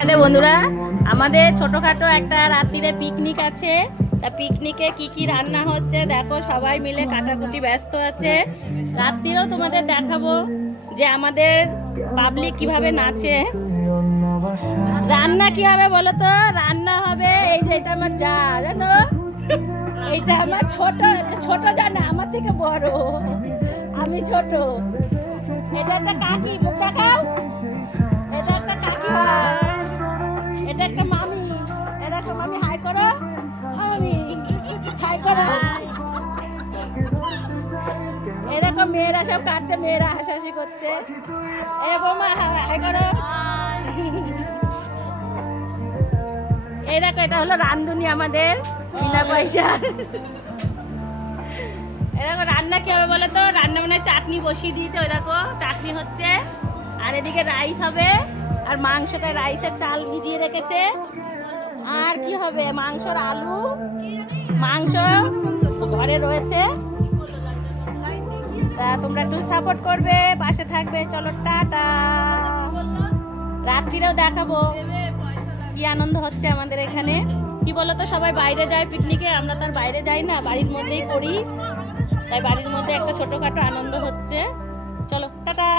বন্ধুরা, আমাদের ছোটখাটো একটা রাত্রিরে পিকনিক আছে। তা পিকনিকে কি কি রান্না হচ্ছে দেখো, সবাই মিলে কাটাকুটি ব্যস্ত আছে। রাত্রিরেও তোমাদের দেখাবো যে আমাদের পাবলিক কিভাবে নাচে। রান্না কি হবে বলো তো? রান্না হবে এই যে, এটা আমার যা, জানো, এইটা আমার ছোট ছোট জানা, আমার থেকে বড়, আমি ছোট। এটা একটা কাকি, মুখ দেখাও। এটা একটা কাকি হয়, এটা একটা মামি, এটা একটা মামি। হাই করো মামি, হাই করো। এরকম মেয়েরা সব কাটছে, মেয়েরা হাসাহাসি করছে। এরকম হাই করো। এই দেখো, এটা হলো রান্ধুনি আমাদের বিনা পয়সার। এরকম রান্না কি হবে বলো তো? রান্না মানে চাটনি বসিয়ে দিয়েছে, ওই দেখো চাটনি হচ্ছে, আর এদিকে রাইস হবে, আর মাংসটা রাইসের চাল ভিজিয়ে রেখেছে। আর কি হবে? মাংসর আলু, মাংস ঘরে রয়েছে। তা তোমরা একটু সাপোর্ট করবে, পাশে থাকবে। চলো টাটা। রাত্রিরেও দেখাবো কি আনন্দ হচ্ছে আমাদের এখানে। কি বলতো, সবাই বাইরে যায় পিকনিকে, আমরা তো আর বাইরে যাই না, বাড়ির মধ্যেই করি। তাই বাড়ির মধ্যে একটা ছোটখাটো আনন্দ হচ্ছে। চলো টাটা।